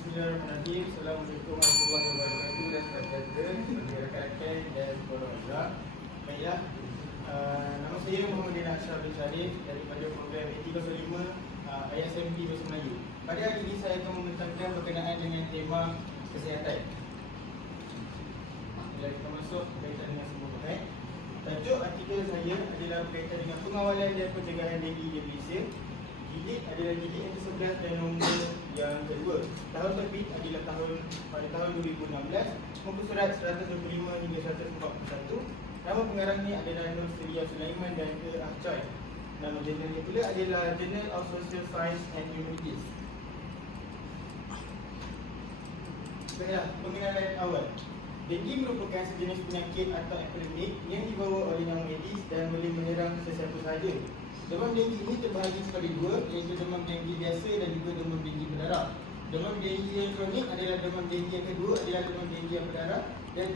Bismillahirrahmanirrahim. Assalamualaikum warahmatullahi wabarakatuh dan selamat datang kepada rakan-rakan dan keluarga. Baiklah, nama saya Muhammad Dina Ashraf bin Sharif daripada program 805 ISMP Bahasa Melayu. Pada hari ini saya akan membentangkan berkenaan dengan tema kesihatan. Bila kita masuk berkaitan dengan sebuah bahan, tajuk artikel saya adalah berkaitan dengan pengawalan dan pencegahan denggi di Malaysia. Jilid adalah jilid yang ke-11 dan nombor yang kedua. Tahun terbit adalah pada tahun 2016. Muka surat 125 hingga 141. Nama pengarangnya adalah Nur Surya Sulaiman dan Ke Ahcoy. Nama jurnalnya pula adalah Journal of Social Science and Humanities. Baiklah, pengenalan awal. Denggi merupakan sejenis penyakit atau epidemik yang dibawa oleh nyamuk Aedes dan boleh menyerang sesiapa sahaja. Demam denggi ini terbahagi kepada dua, iaitu demam denggi biasa dan juga demam denggi berdarah. Demam denggi yang kronik adalah demam denggi yang kedua adalah demam denggi yang berdarah dan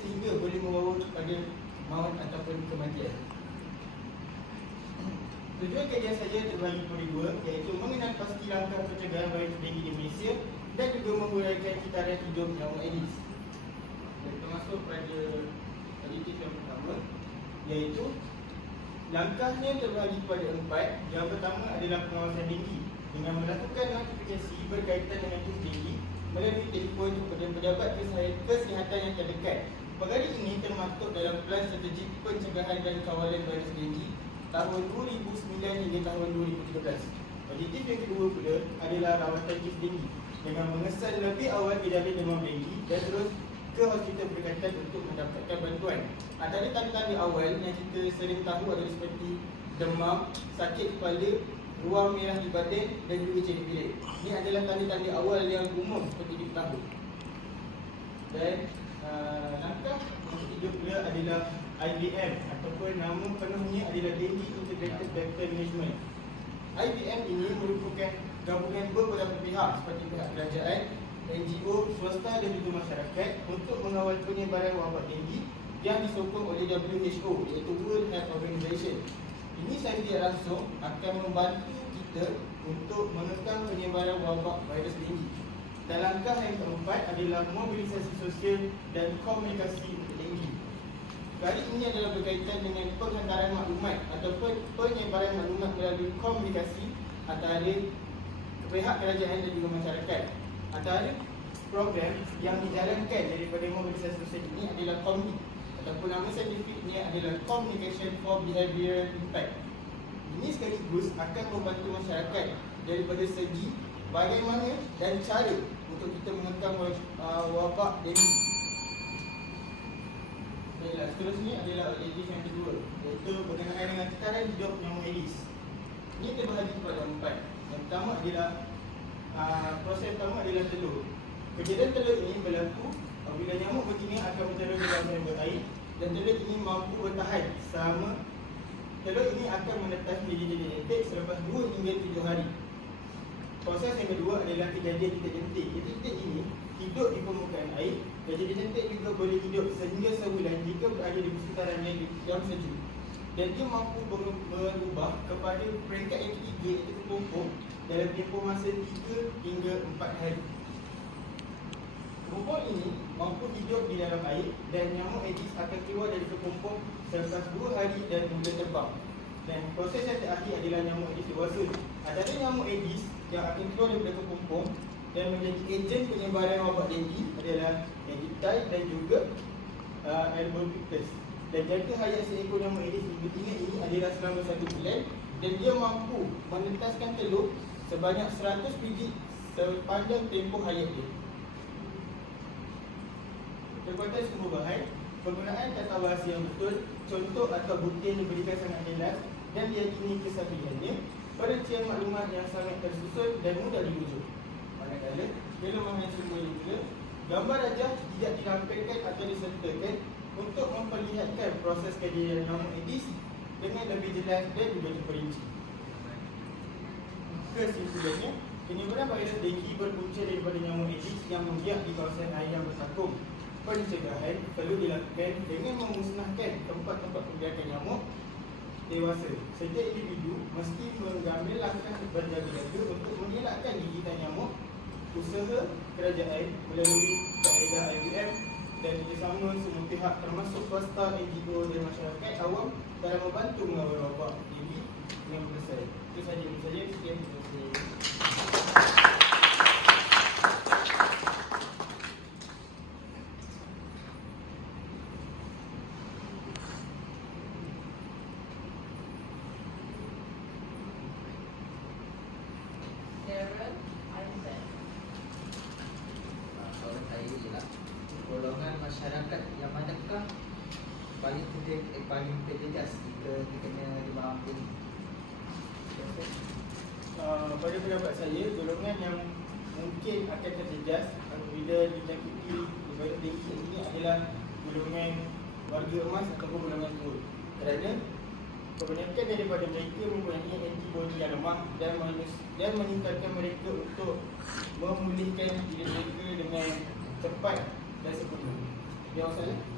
sehingga boleh membawa kepada maut ataupun kematian. Tujuan kajian saya terbahagi kepada dua, iaitu mengenal pasti langkah pencegahan virus denggi di Malaysia dan juga menguraikan kitaran hidup nyamuk Aedes. Kita masuk pada aditif yang pertama, iaitu langkahnya terbahagi kepada 4. Yang pertama adalah pengawasan denggi dengan melakukan notifikasi berkaitan dengan kes denggi melalui telefon kepada pejabat kesihatan yang terdekat. Perkara ini termasuk dalam Plan Strategik Pencegahan dan Kawalan Virus Denggi tahun 2009 hingga tahun 2013. Objektif yang kedua pula adalah rawatan kes denggi dengan mengesan lebih awal gejala demam denggi dan terus ke hospital berdekatan untuk mendapatkan bantuan. Antara tanda-tanda awal yang kita sering tahu adalah seperti demam, sakit kepala, ruam merah di badan dan juga cedera bilik. Ini adalah tanda-tanda awal yang umum seperti diketahui. Dan langkah yang ketiga pula adalah IVM ataupun nama penuhnya adalah Dengue Integrated Vector Management. IVM ini merupakan gabungan beberapa pihak seperti pihak kerajaan, NGO, swasta dan juga masyarakat untuk mengawal penyebaran wabak denggi yang disokong oleh WHO, iaitu World Health Organization. Ini secara tidak langsung akan membantu kita untuk menekan penyebaran wabak virus denggi. Dan langkah yang keempat adalah mobilisasi sosial dan komunikasi untuk denggi. Kali ini adalah berkaitan dengan penghantaran maklumat ataupun penyebaran maklumat melalui komunikasi antara pihak kerajaan dan juga masyarakat. Antara program yang dijalankan daripada mobilisasi sosial ini adalah COMBI ataupun nama saintifiknya adalah Communication for Behavioural Impact. Ini sekaligus akan membantu masyarakat daripada segi bagaimana dan cara untuk kita menekan wabak denggi. Baiklah, seterusnya adalah objektif yang kedua, iaitu berkenaan dengan kitaran hidup nyamuk Aedes. Ini terbahagi kepada 4. Yang pertama adalah proses pertama adalah telur. Kejadian telur ini berlaku apabila nyamuk betina akan bertelur dalam sumber air dan telur ini mampu bertahan selama. Telur ini akan menetas menjadi genetik selepas 2 hingga 7 hari. Proses yang kedua adalah kejadian titik jentik. Titik ini hidup di permukaan air dan jentik juga boleh hidup sehingga sebulan jika berada di sekitaran yang sejuk. Dan dia mampu berubah kepada peringkat yang ketiga, iaitu kepompong, dalam tempoh masa 3 hingga 4 hari. Kepompong ini mampu hidup di dalam air dan nyamuk Aedes akan keluar dari kepompong selepas 2 hari dan mula terbang. Dan proses yang terakhir adalah nyamuk Aedes dewasa. Antara nyamuk Aedes yang akan keluar daripada kepompong dan menjadi ejen penyebaran wabak denggi adalah Aedes dan juga Albopictus. Dan jangka hayat seekor nyamuk Aedes betina ini adalah selama 1 bulan dan dia mampu menetaskan telur sebanyak 100 biji sepanjang tempoh hayat dia. Kekuatan sumber bahan, penggunaan tata bahasa yang betul, contoh atau bukti yang diberikan sangat jelas dan diyakini kesahihannya, perincian maklumat yang sangat tersusun dan mudah dirujuk. Manakala, kelemahan sumber juga, gambar rajah tidak dilampirkan atau disertakan untuk memperlihatkan proses kejadian nyamuk Aedes dengan lebih jelas dan juga terperinci. Kesimpulannya, penyebaran virus denggi berpunca daripada nyamuk Aedes yang membiak di kawasan air yang bertakung. Pencegahan perlu dilakukan dengan memusnahkan tempat-tempat pergerakan nyamuk dewasa. Setiap individu mesti mengambil langkah berjaga-jaga untuk mengelakkan gigitan nyamuk usaha kerajaan melalui kaedah IBM dan kerjasama semua pihak termasuk swasta, NGO dan masyarakat awam dalam membantu mengawal wabak TB dengan berkesan. Itu saja. Sekian. Terima kasih. Darren Isaac. Soalan saya ialah golongan masyarakat yang manakah paling terjejas jika dikena demam ini? Pada pendapat saya, golongan yang mungkin akan terjejas apabila dijangkiti virus dengue ini adalah golongan warga emas ataupun golongan turun. Kerana kebanyakan daripada mereka mempunyai antibodi yang lemah dan meningkatkan mereka untuk memulihkan diri mereka dengan cepat dan sempurna. Dia masalah?